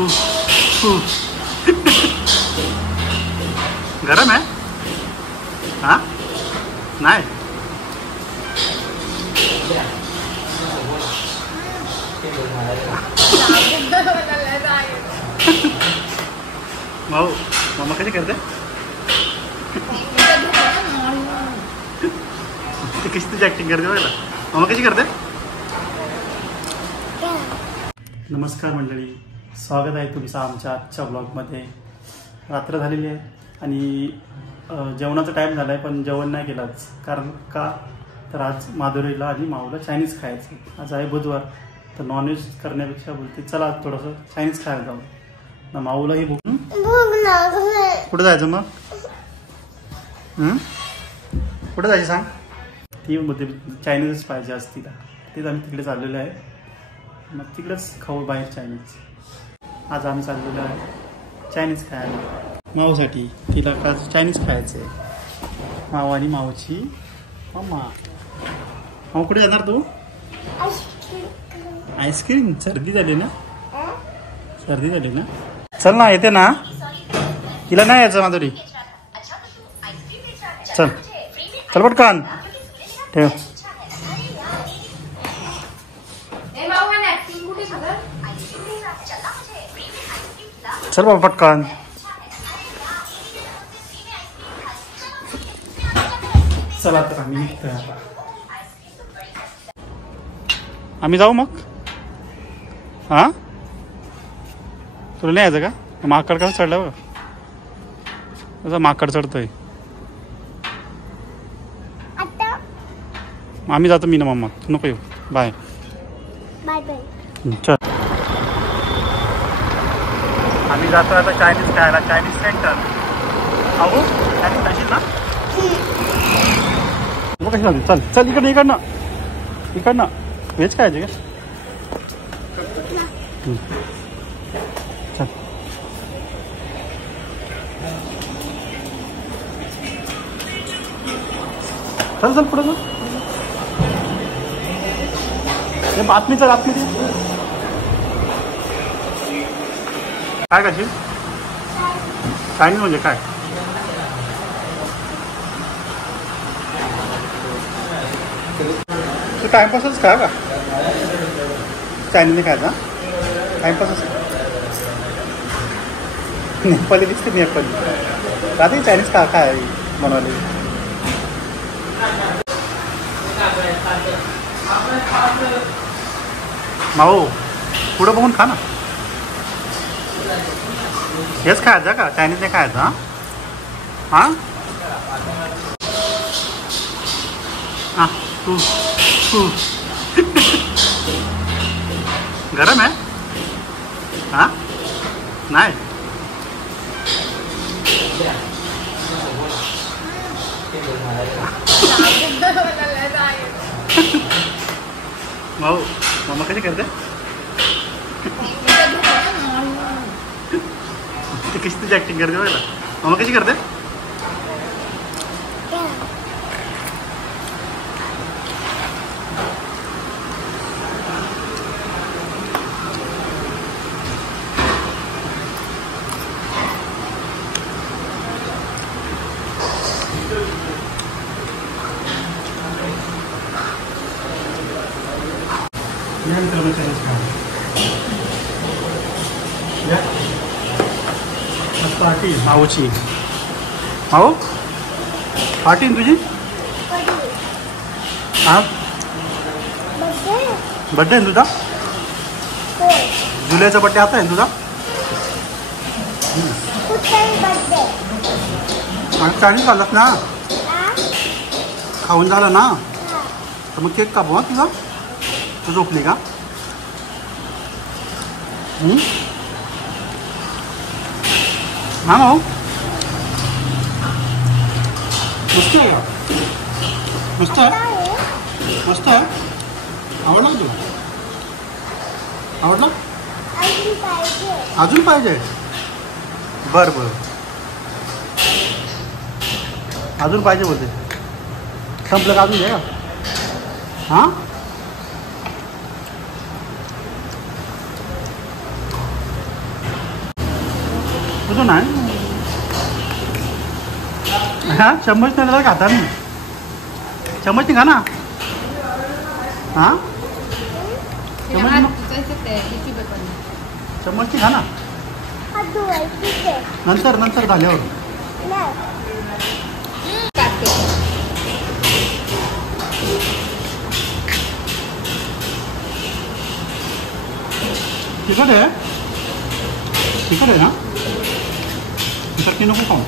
तू तू गरम आहे हा नाही भाऊ मम्मा कशी करते ती कशी तुझी ऍक्टिंग करते बघा मम्मा कशी करते. नमस्कार मंडळी, स्वागत आहे तुमचं आमच्या आजच्या ब्लॉगमध्ये. रात्र झालेली आहे आणि जेवणाचा टाईम झाला आहे, पण जेवण नाही केलं आज. कारण का तर आज माधुरीला आणि माऊला चायनीज खायचं. आज आहे बुधवार, तर नॉनव्हेज करण्यापेक्षा बोलते चला आज थोडंसं चायनीज खायला जाऊ ना. माऊलाही भूक कुठं जायचं मग कुठं जायचं सांग. ती बोलते चायनीजच पाहिजे आज तिला. तेच आम्ही तिकडे चाललेलो आहे, मग तिकडेच खाऊ बाहेर चायनीज. आज आम्ही चाललेलो आहे चायनीज खायला माऊसाठी. तिला का चायनीज खायचं आहे. माऊ आणि माऊची मम्मा. माऊ कुठे जाणार तू. आईस्क्रीम. सर्दी झाली ना, सर्दी झाली ना. चल ना, येते ना. तिला नाही यायचं माधुरी. चल चल पटकन ठेव. चल बाबा पटकन. चला तर आम्ही निघतोय आता. आम्ही जाऊ मग. हा तुला नाही यायचं का. माकड कसं चढलं बघ, कसं माकड चढतोय. आम्ही जातो मी ना मम्मा, तू नको येऊ. Bye bye bye. चल आम्ही जातो आता चायनीज खायला. Chinese centre. अहो चायनीज खाशील ना. मग कशी लागली. चल चल इकडनं इकडनं इकडनं. व्हेज खायचे का. चल चल चल पुढे चल. आतमध्ये चल आतमध्ये. काय खाशील. चायनीज म्हणजे काय. तू टाइमपासच खा का. चायनीज नाही खायचा. टाइमपासच नेपाळी दिसते. नेपाळी रात्री चायनीज खा काय बनवले. माऊ पुढं बघून खा ना. हेच खायचं का, चायनीज नाही खायचं. हा हा तू तू गरम आहे हा नाही भाऊ मम्मा कशी करते ती कशी तुझी ऍक्टिंग करते बघा मम्मा कशी करते. पार्टी माऊची. माऊ पार्टी तुझी. हा बड्डे आहे तुझा. जुलैचा बड्डे आता आहे तुझा. आणि चायनीज खाल्लास ना, खाऊन झालं ना, तर मग केक कापू. हा तुझा तू झोपली का. हा भाऊ मस्त आहे का. मस्त आहे मस्त आहे. आवडलं तुला. आवडलं अजून पाहिजे. बरं बरं अजून पाहिजे बोलते. संपलं का अजून आहे का. हां तुझं नाही हा चम्मच नाही खाता मी चम्मच नाही खा ना हा चम्मच नाही खा ना नंतर नंतर झाल्यावर तिखट आहे ना तिखट नको खाऊ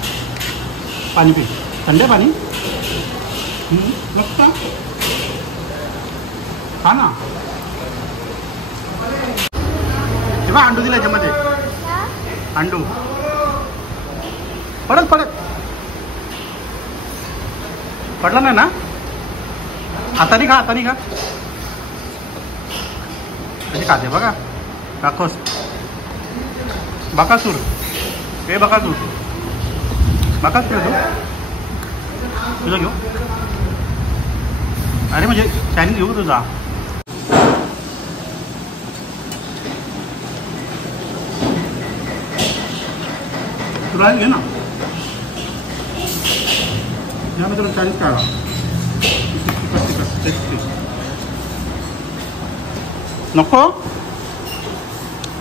पाणी पी थंड पाणी नको खा ना तेव्हा अंडू दिला याच्यामध्ये अंडू पडत पडला नाही ना हाताने खा कशी खाते बघा राखोस बकासूर हे बकासूर तू तुझं घेऊ अरे म्हणजे चायनीज घेऊ तुझा तुला घे ना यामध्ये तुला चायनीज काढा नको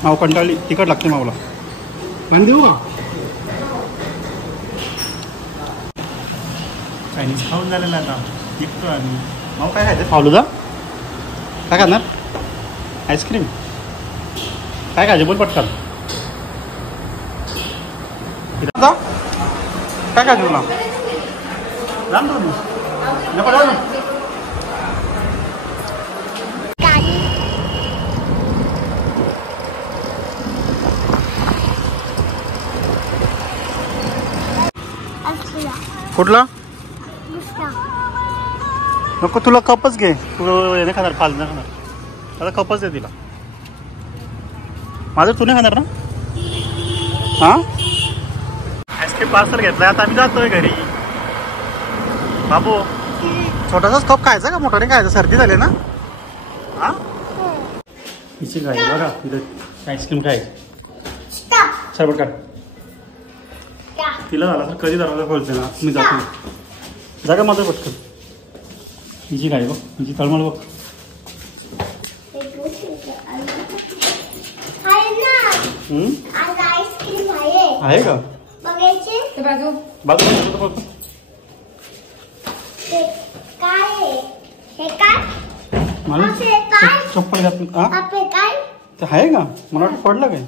माव कंटाळली तिखट लागते मावला पण देऊ का चायनीज खाऊन झालेला आता टिकतो आणि माव काय खायचं फालुदा काय खाणार आईस्क्रीम काय खायचं बोल पटकन काय खायचं तुला राम नको जाऊ ना कुठला नको तुला कपच घे तुला नाही खाणार फाल नाही खाणार आता कपच दे तिला माझं तू नाही खाणार ना हां आईस्क्रीम पार्सल घेतलाय आता आम्ही जातोय घरी बाबू छोटासाच कप खायचा का मोठा नाही खायचा सर्दी झाली ना हां तिची गाय बघा आईस्क्रीम खाय सरबट काढ तिला झाला तर कधी दरवाजा खोलते ना मी जातो जागा माझं पटकन हिची काय बघ हिची तळमळ बघ आहे का मला चप्पल ते आहे का मला वाटतं पडलं काय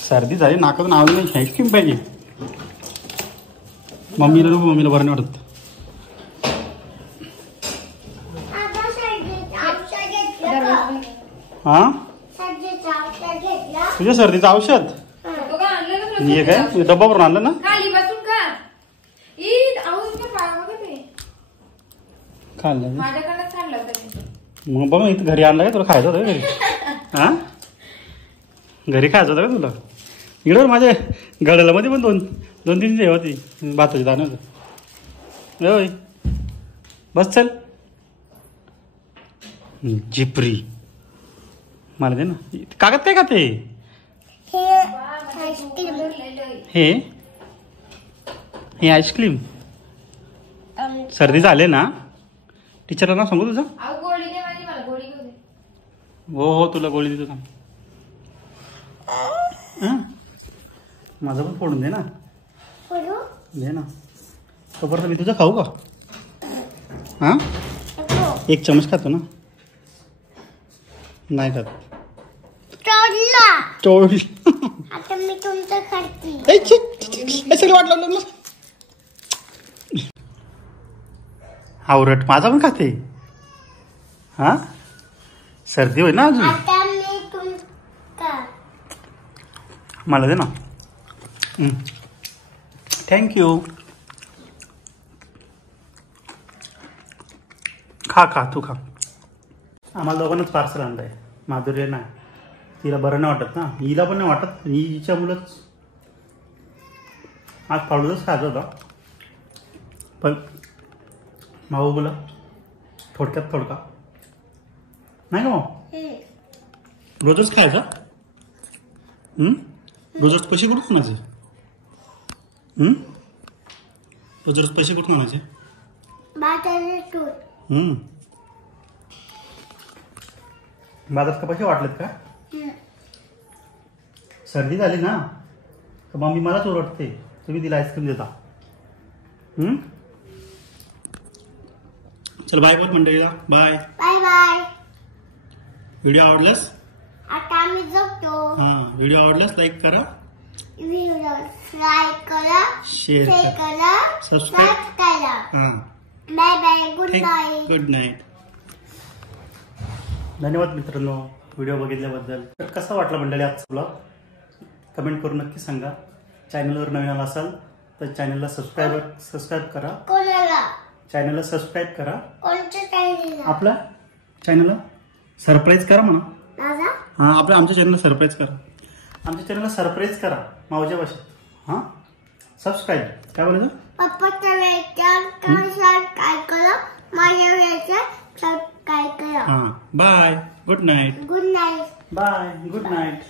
सर्दी झाली नाकातून आवाज नाही आईस्क्रीम पाहिजे मम्मीला बरं नाही वाटत हा तुझ्या सर्दीचं औषध हे काय तुझ्या डब्बा भरून आणलं ना खाल्लं मग बघ इथं घरी आणलं का तुला खायचं होतं घरी हा घरी खायचं होतं का तुला इकडं माझ्या गळ्याला मध्ये पण दोन तीन जेव्हा ती भाताची दाणं होतं होय बस चल जिपरी मला दे ना कागद काय खाते हे आईस्क्रीम सर्दी झाले ना टीचरला ना सांगू तुझं हो तुला गोळी देतो माझं पण फोडून दे ना तोपर्यंत मी तुझं खाऊ का हा एक चमच खातो ना नाही खात आता मी तुमचं खाते वाटलं आवरट माझा पण खाते हा सर्दी होय ना अजून मला दे ना थँक्यू खा तू खा आम्हाला दोघांनाच पार्सल आणलंय माधुर्य नाही तिला बरं नाही वाटत ना हिला पण नाही वाटत हिच्या मुलंच आज फाळूनच खायचं होता पण भाऊ बोला थोडक्यात थोडका नाही का भाऊ रोजच खायचा रोज पैसे कुठून आणायचे? रोज पैसे कुठून आणायचे? बाजारात का पैसे वाटलेत का? सर्दी झाली ना तर मम्मी मलाच ओरडते, तुम्ही तिला आईस्क्रीम देता. चल बाय बोल मंडळीला. Bye bye bye. व्हिडिओ आवडल्यास आता आम्ही झोपतो. व्हिडिओ आवडल्यास लाईक करा, व्हिडिओ लाईक करा, शेअर करा, सबस्क्राईब करा. Bye bye. Good night. Good night. धन्यवाद मित्रांनो व्हिडिओ बघितल्याबद्दल. तर कसा वाटला मंडळी आजचा ब्लॉग कमेंट करून नक्की सांगा. चॅनलवर नवीन आला असाल तर चॅनलला सबस्क्राईब करा. कोणाला? चॅनलला सबस्क्राईब करा. कोणत्या चॅनलला? आपल्या चॅनलला सरप्राईज करा म्हणा. माझा? आमच्या चॅनलला सरप्राईज करा. आमच्या चॅनलला सरप्राईज करा मावच्या भाषेत. सबस्क्राईब काय बोलायचं? पप्पाच्या वेळेच्या काय करा, माझ्या वेळेच्या काय करा. Bye. Good night. Good night. Bye. Good night.